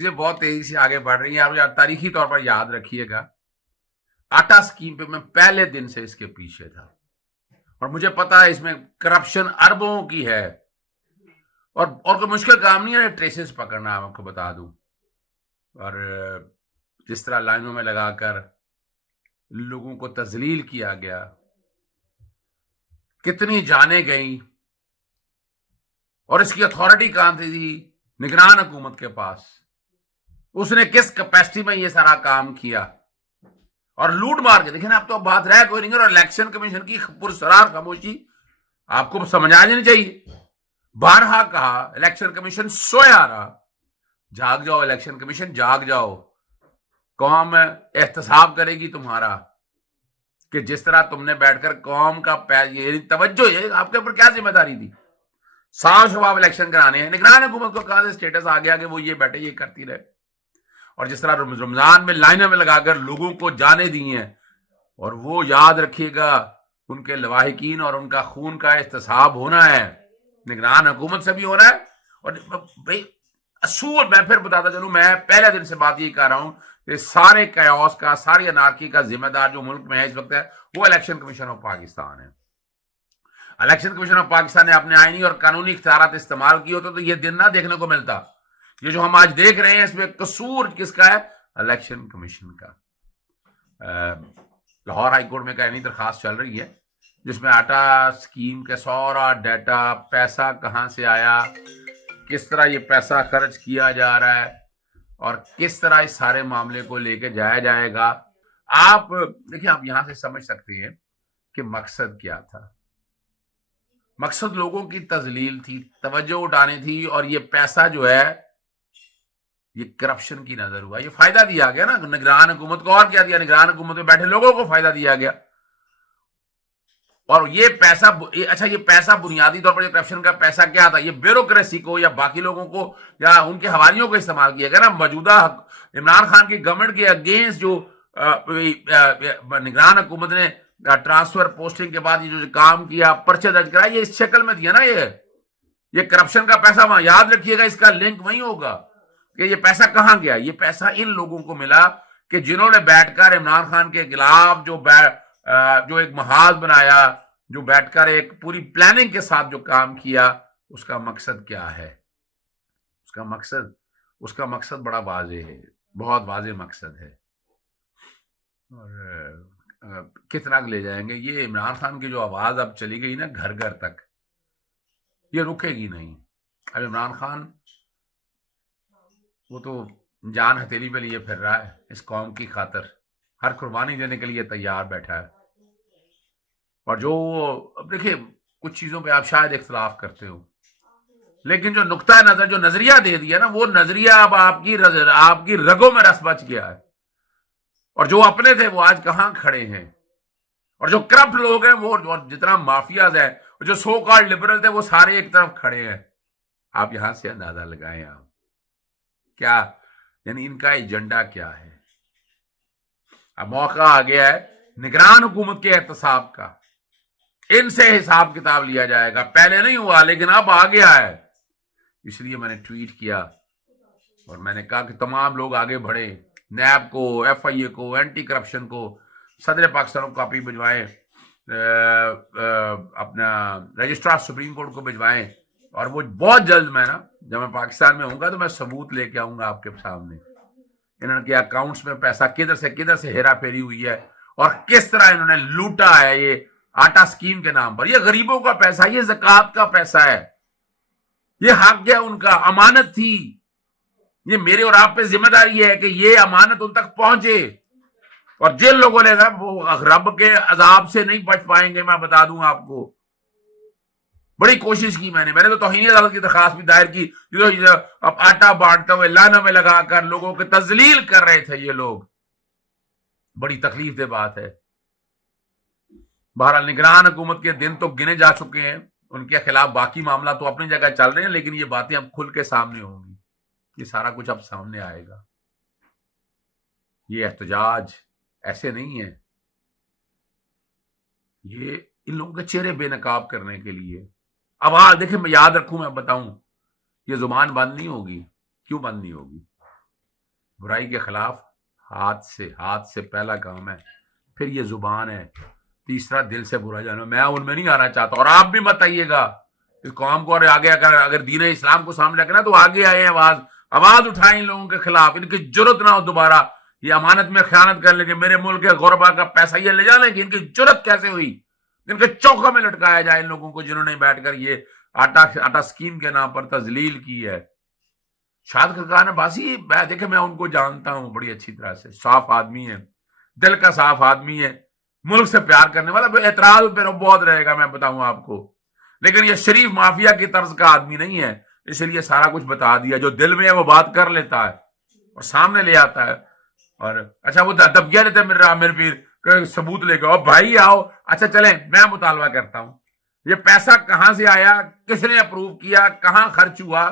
چیزیں بہت تیزی سے آگے بڑھ رہی ہیں. آپ تاریخی طور پر یاد رکھیے گا, آٹا اسکیم پہ میں پہلے دن سے اس کے پیچھے تھا, اور مجھے پتا ہے اس میں کرپشن اربوں کی ہے, اور کوئی مشکل کام نہیں ہے ٹریسز پکڑنا, آپ کو بتا دوں. اور جس طرح لائنوں میں لگا کر لوگوں کو تذلیل کیا گیا, کتنی جانیں گئیں, اور اس کی اتھارٹی کہاں تھی؟ نگران حکومت کے پاس. اس نے کس کیپیسٹی میں یہ سارا کام کیا اور لوٹ مار کے. دیکھیں نا, اب تو بات رہ کوئی نہیں, اور الیکشن کمیشن کی پرسرار خاموشی آپ کو سمجھ آ جانی چاہیے. بارہا کہا الیکشن کمیشن سویا رہا. جاگ جاؤ الیکشن کمیشن, جاگ جاؤ. قوم احتساب کرے گی تمہارا, کہ جس طرح تم نے بیٹھ کر قوم کا توجہ, یہ آپ کے اوپر کیا ذمہ داری تھی؟ صاف شفاف الیکشن کرانے ہیں. نگران حکومت کو کہاں سے اسٹیٹس آ گیا کہ وہ یہ بیٹھے یہ کرتی رہے؟ اور جس طرح رمضان میں لائنیں میں لگا کر لوگوں کو جانے دی ہیں, اور وہ یاد رکھیے گا ان کے لواحقین اور ان کا خون کا احتساب ہونا ہے, نگران حکومت سے بھی ہونا ہے. اور بھائی اصول میں پھر بتاتا چلوں, میں پہلے دن سے بات یہ کہہ رہا ہوں کہ سارے کیوس کا, ساری انارکی کا ذمہ دار جو ملک میں ہے اس وقت ہے, وہ الیکشن کمیشن آف پاکستان ہے. الیکشن کمیشن آف پاکستان نے اپنے آئینی اور قانونی اختیارات استعمال کیے ہوتے تو یہ دن نہ دیکھنے کو ملتا. یہ جو ہم آج دیکھ رہے ہیں اس میں قصور کس کا ہے؟ الیکشن کمیشن کا. لاہور ہائی کورٹ میں ایک آئینی درخواست چل رہی ہے جس میں آٹا اسکیم کے سارا ڈیٹا, پیسہ کہاں سے آیا, کس طرح یہ پیسہ خرچ کیا جا رہا ہے, اور کس طرح اس سارے معاملے کو لے کے جایا جائے گا. آپ دیکھیں, آپ یہاں سے سمجھ سکتے ہیں کہ مقصد کیا تھا. مقصد لوگوں کی تذلیل تھی, توجہ اٹھانی تھی, اور یہ پیسہ جو ہے یہ کرپشن کی نظر ہوا. یہ فائدہ دیا گیا نا نگران حکومت کو. اور کیا دیا؟ نگران حکومت میں بیٹھے لوگوں کو فائدہ دیا گیا. اور یہ پیسہ, اچھا یہ پیسہ بنیادی طور پر یہ کرپشن کا پیسہ کیا تھا؟ یہ بیوروکریسی کو یا باقی لوگوں کو یا ان کے حوالیوں کو استعمال کیا گیا نا. موجودہ عمران خان کی گورنمنٹ کے اگینسٹ جو نگران حکومت نے ٹرانسفر پوسٹنگ کے بعد یہ جو کام کیا, پرچے درج کرا, یہ اس شکل میں دیا نا. یہ کرپشن کا پیسہ وہاں. یاد رکھیے گا اس کا لنک وہیں ہوگا کہ یہ پیسہ کہاں گیا. یہ پیسہ ان لوگوں کو ملا کہ جنہوں نے بیٹھ کر عمران خان کے خلاف جو ایک محاذ بنایا, جو بیٹھ کر ایک پوری پلاننگ کے ساتھ جو کام کیا, اس کا مقصد کیا ہے؟ اس کا مقصد بڑا واضح ہے, بہت واضح مقصد ہے. اور کتنا لے جائیں گے یہ عمران خان کی جو آواز اب چلی گئی نا گھر گھر تک, یہ رکے گی نہیں. اب عمران خان وہ تو جان ہتھیلی پہ لیے پھر رہا ہے اس قوم کی خاطر, ہر قربانی دینے کے لیے تیار بیٹھا ہے. اور جو اب دیکھیں, کچھ چیزوں پہ آپ شاید اختلاف کرتے ہو, لیکن جو نقطہ نظر, جو نظریہ دے دیا نا, وہ نظریہ اب آپ کی رگوں میں رس بچ گیا ہے. اور جو اپنے تھے وہ آج کہاں کھڑے ہیں, اور جو کرپٹ لوگ ہیں وہ, اور جتنا مافیاز ہے, جو سو کالڈ لبرل تھے وہ سارے ایک طرف کھڑے ہیں. آپ یہاں سے اندازہ لگائیں آپ کیا, یعنی ان کا ایجنڈا کیا ہے. اب موقع آ گیا ہے نگران حکومت کے احتساب کا. ان سے حساب کتاب لیا جائے گا. پہلے نہیں ہوا لیکن اب آ گیا ہے. اس لیے میں نے ٹویٹ کیا اور میں نے کہا کہ تمام لوگ آگے بڑھے, نیب کو, ایف آئی اے کو, اینٹی کرپشن کو, صدر پاکستان کو کاپی بھجوائیں, اپنا رجسٹرار سپریم کورٹ کو بھجوائیں. اور وہ بہت جلد, میں نا جب میں پاکستان میں ہوں گا تو میں ثبوت لے کے آؤں گا آپ کے سامنے, انہوں کے اکاؤنٹس میں پیسہ کدھر سے ہیرا پھیری ہوئی ہے, اور کس طرح انہوں نے لوٹا ہے. یہ آٹا سکیم کے نام پر, یہ غریبوں کا پیسہ, یہ زکوٰۃ کا پیسہ ہے, یہ حق ہے ان کا, امانت تھی. یہ میرے اور آپ پہ ذمہ داری ہے کہ یہ امانت ان تک پہنچے. اور جن لوگوں نے وہ رب کے عذاب سے نہیں بچ پائیں گے, میں بتا دوں آپ کو. بڑی کوشش کی میں نے تو توہین عدالت کی درخواست بھی دائر کی. اب آٹا بانٹتے ہوئے لانوں میں لگا کر لوگوں کو تذلیل کر رہے تھے یہ لوگ. بڑی تکلیف دہ بات ہے. بہرحال نگران حکومت کے دن تو گنے جا چکے ہیں, ان کے خلاف باقی معاملہ تو اپنی جگہ چل رہے ہیں, لیکن یہ باتیں اب کھل کے سامنے ہوں گی. یہ سارا کچھ اب سامنے آئے گا. یہ احتجاج ایسے نہیں ہے, یہ ان لوگوں کے چہرے بے نقاب کرنے کے لیے. اب دیکھیں, میں یاد رکھوں, میں بتاؤں, یہ زبان بند نہیں ہوگی. کیوں بند نہیں ہوگی؟ برائی کے خلاف ہاتھ سے پہلا کام ہے، پھر یہ زبان ہے، تیسرا دل سے برا جانا. میں ان میں نہیں آنا چاہتا، اور آپ بھی مت آئیے گا اس قوم کو. اور آگے اگر دین اسلام کو سامنے رکھنا تو آگے آئے، آواز اٹھائیں ان لوگوں کے خلاف. ان کی جرت نہ ہو دوبارہ یہ امانت میں خیانت کر لیں کہ میرے ملک کے غربا کا پیسہ یہ لے جانے کی. ان کی جرت کیسے ہوئی؟ ان کے چوکھوں میں لٹکایا جائے ان لوگوں کو جنہوں نے بیٹھ کر یہ آٹا سکیم کے نام پر تذلیل کی ہے. شاد خاقان عباسی دیکھیں میں ان کو جانتا ہوں بڑی اچھی طرح سے، صاف آدمی ہے، دل کا صاف آدمی ہے، ملک سے پیار کرنے والا. اعتراض پہ بہت رہے گا میں بتاؤں آپ کو، لیکن یہ شریف مافیا کی طرز کا آدمی نہیں ہے. اس لیے سارا کچھ بتا دیا، جو دل میں ہے وہ بات کر لیتا ہے اور سامنے لے آتا ہے. اور اچھا وہ دبکیاں لیتے میرے عامر پیر کہ ثبوت لے کے اور بھائی آؤ. اچھا چلیں میں مطالبہ کرتا ہوں، یہ پیسہ کہاں سے آیا، کس نے اپروو کیا، کہاں خرچ ہوا،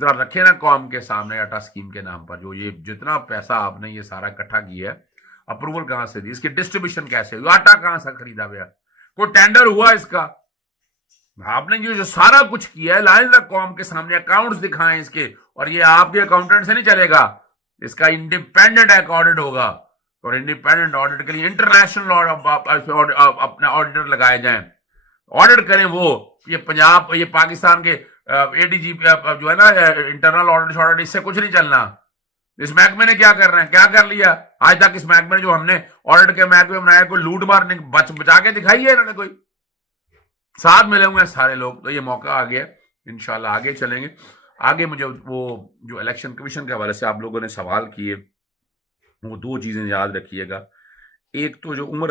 ذرا رکھے نا قوم کے سامنے. آٹا سکیم کے نام پر جو یہ جتنا پیسہ آپ نے یہ سارا اکٹھا کیا ہے، اپروول کہاں سے دی، اس کی ڈسٹریبیوشن کیسے ہوئی، آٹا کہاں سے خریدا گیا، کوئی ٹینڈر ہوا اس کا؟ آپ نے جو سارا کچھ کیا ہے لائن تک قوم کے سامنے اکاؤنٹس دکھائیں اس کے. اور یہ آپ کے اکاؤنٹنٹ سے نہیں چلے گا، اس کا انڈیپینڈنٹ آڈٹ ہوگا. اور انڈیپینڈنٹ آڈٹ کے لیے انٹرنیشنل اپنے آڈیٹر لگائے جائیں، آڈٹ کریں. وہ یہ پنجاب یہ پاکستان کے اے ڈی جی جو ہے نا انٹرنل آڈٹ، اس سے کچھ نہیں چلنا. اس محکمے نے کیا کر رہے ہیں، کیا کر لیا آج تک؟ اس محکمے نے جو ہم نے آڈٹ کے محکمے بنایا کوئی لوٹ مار بچا کے دکھائی ہے انہوں نے؟ کوئی ساتھ ملے ہوئے ہیں سارے لوگ. تو یہ موقع آ گیا، انشاءاللہ آگے چلیں گے. آگے مجھے وہ جو الیکشن کمیشن کے حوالے سے آپ لوگوں نے سوال کیے، وہ دو چیزیں یاد رکھیے گا. ایک تو جو عمر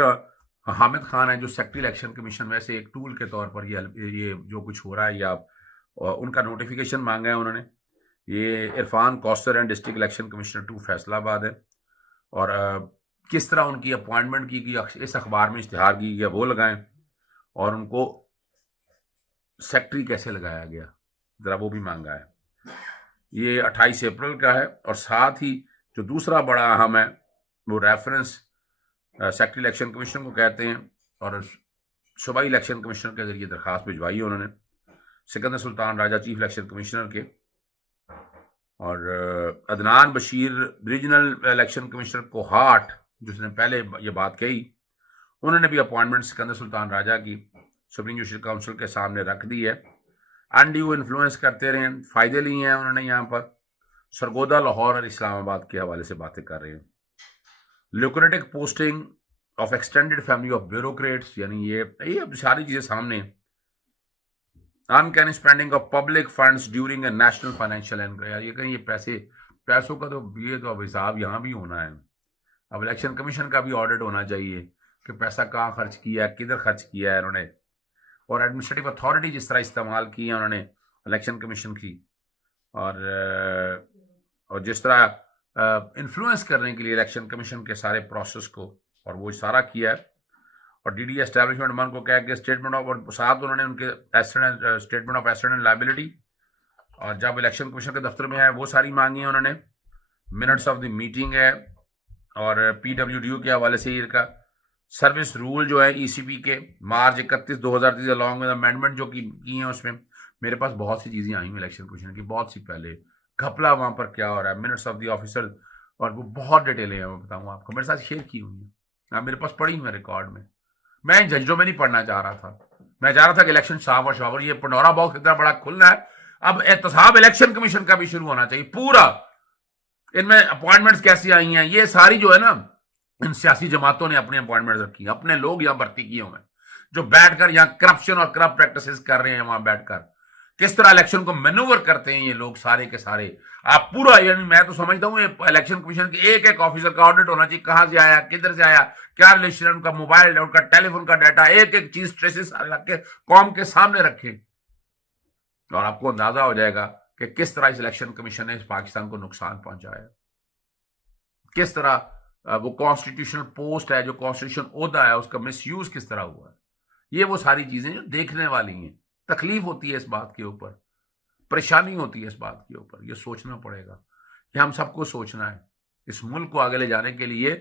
حامد خان ہے جو سیکٹری الیکشن کمیشن میں سے ایک ٹول کے طور پر یہ جو کچھ ہو رہا ہے، یہ آپ ان کا نوٹیفیکیشن مانگا ہے انہوں نے. یہ عرفان کوثر ہیں، ڈسٹرکٹ الیکشن کمشنر 2 فیصل آباد ہے. اور کس طرح ان کی اپوائنٹمنٹ کی گئی، اس اخبار میں اشتہار کی گیا وہ لگائیں، اور ان کو سیکٹری کیسے لگایا گیا ذرا وہ بھی مانگا ہے. یہ 28 اپریل کا ہے. اور ساتھ ہی جو دوسرا بڑا اہم ہے وہ ریفرنس سیکٹری الیکشن کمیشن کو کہتے ہیں، اور صوبائی الیکشن کمشنر کے ذریعے درخواست بھجوائی ہے انہوں نے سکندر سلطان راجہ چیف الیکشن کمشنر کے، اور Adnan Bashir regional election commissioner Kohat جس نے پہلے یہ بات کہی، انہوں نے بھی اپوائنٹمنٹ سکندر سلطان راجہ کی سپریم جوڈیشل کونسل کے سامنے رکھ دی ہے. انڈیو انفلوئنس کرتے رہے ہیں، فائدے لیے ہیں انہوں نے. یہاں پر سرگودا لاہور اور اسلام آباد کے حوالے سے باتیں کر رہے ہیں. Lucrative posting of extended family of bureaucrats, یعنی یہ ساری چیزیں سامنے. Unkind spending of public funds during a national financial inquiry, یہ کہیں یہ پیسوں کا تو یہ تو اب حساب یہاں بھی ہونا ہے. اب الیکشن کمیشن کا بھی آڈٹ ہونا چاہیے کہ پیسہ کہاں خرچ کیا ہے، کدھر خرچ کیا ہے انہوں نے، اور ایڈمنسٹریٹو اتھارٹی جس طرح استعمال کی ہے انہوں نے الیکشن کمیشن کی، اور جس طرح انفلوئنس کرنے کے لیے الیکشن کمیشن کے سارے پروسیس کو، اور وہ سارا کیا ہے. اور ڈی ڈی اسٹیبلشمنٹ من کو کہہ کے اسٹیٹمنٹ آف، اور ساتھ انہوں نے ان کے statement of asset and liability, اور جب الیکشن کمیشن کے دفتر میں ہے وہ ساری مانگی ہیں انہوں نے. منٹس آف دی میٹنگ ہے، اور پی ڈبلیو ڈی یو کے حوالے سے یہ کا سروس رول جو ہے ای سی پی کے مارچ 31 2023 along with امینڈمنٹ جو کی ہیں، اس میں میرے پاس بہت سی چیزیں آئی ہیں الیکشن کمیشن کی، بہت سی پہلے گھپلا وہاں پر کیا ہو رہا ہے، منٹس آف دی آفیسر، اور وہ بہت ڈیٹیلیں ہیں، میں بتاؤں آپ کو میرے ساتھ شیئر کی ہوئی ہیں، میرے پاس پڑھی ہوئی ہیں ریکارڈ میں. میں ان ججوں میں نہیں پڑھنا چاہ رہا تھا، میں چاہ رہا تھا کہ الیکشن صاف اور شفاف. یہ پنڈورا باکس اتنا بڑا کھلنا ہے، اب احتساب الیکشن کمیشن کا بھی شروع ہونا چاہیے پورا. ان میں اپوائنٹمنٹس کیسی آئی ہیں، یہ ساری جو ہے نا ان سیاسی جماعتوں نے اپنے اپوائنٹمنٹ رکھی ہیں، اپنے لوگ یہاں بھرتی کیے ہوئے ہیں جو بیٹھ کر یہاں کرپشن اور کرپٹ پریکٹسز کر رہے ہیں. وہاں بیٹھ کر کس طرح الیکشن کو مینوور کرتے ہیں یہ لوگ سارے کے سارے. آپ پورا، یعنی میں تو سمجھتا ہوں یہ الیکشن کمیشن کے ایک ایک آفیسر کا آڈٹ ہونا چاہیے، کہاں سے آیا، کدھر سے آیا، کیا ریلیشن، ان کا موبائل، ان کا ٹیلی فون کا ڈیٹا، ایک ایک چیز ٹریسز رکھ کے قوم کے سامنے رکھیں. اور آپ کو اندازہ ہو جائے گا کہ کس طرح اس الیکشن کمیشن نے اس پاکستان کو نقصان پہنچایا، کس طرح وہ کانسٹیٹیوشنل پوسٹ ہے، جو کانسٹیٹیوشن عہدہ ہے، اس کا مس یوز کس طرح ہوا ہے. یہ وہ ساری چیزیں جو دیکھنے والی ہیں. تکلیف ہوتی ہے اس بات کے اوپر، پریشانی ہوتی ہے اس بات کے اوپر. یہ سوچنا پڑے گا کہ ہم سب کو سوچنا ہے. اس ملک کو آگے لے جانے کے لیے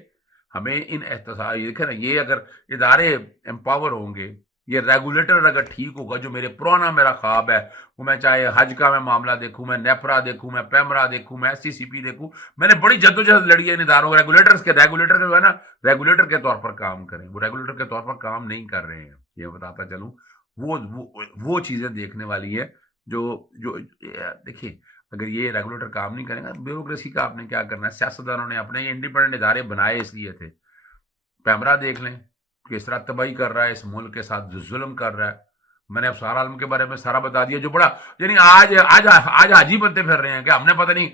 ہمیں ان احتساب، دیکھیں نا، یہ اگر ادارے امپاور ہوں گے یہ ریگولیٹر اگر ٹھیک ہوگا، جو میرا خواب ہے، وہ میں چاہے حج کا میں معاملہ دیکھوں، میں نیپرا دیکھوں، میں پیمرا دیکھوں، میں SCCP دیکھوں، میں نے بڑی جدوجہد لڑی ہے ان اداروں ریگولیٹر کے جو ہے نا، ریگولیٹر کے طور پر کام کریں، وہ ریگولیٹر کے طور پر کام نہیں کر رہے ہیں، یہ بتاتا چلوں۔ وہ چیزیں دیکھنے والی ہے جو دیکھیے، اگر یہ ریگولیٹر کام نہیں کرے گا، بیوروکریسی کا آپ نے کیا کرنا ہے؟ سیاستدانوں نے اپنے انڈیپینڈنٹ ادارے بنائے اس لیے تھے۔ پیمرا دیکھ لیں کس طرح تباہی کر رہا ہے، اس ملک کے ساتھ ظلم کر رہا ہے۔ میں نے افسار اعظم کے بارے میں سارا بتا دیا، جو بڑا یعنی آج حاجی بنتے پھر رہے ہیں کہ ہم نے پتہ نہیں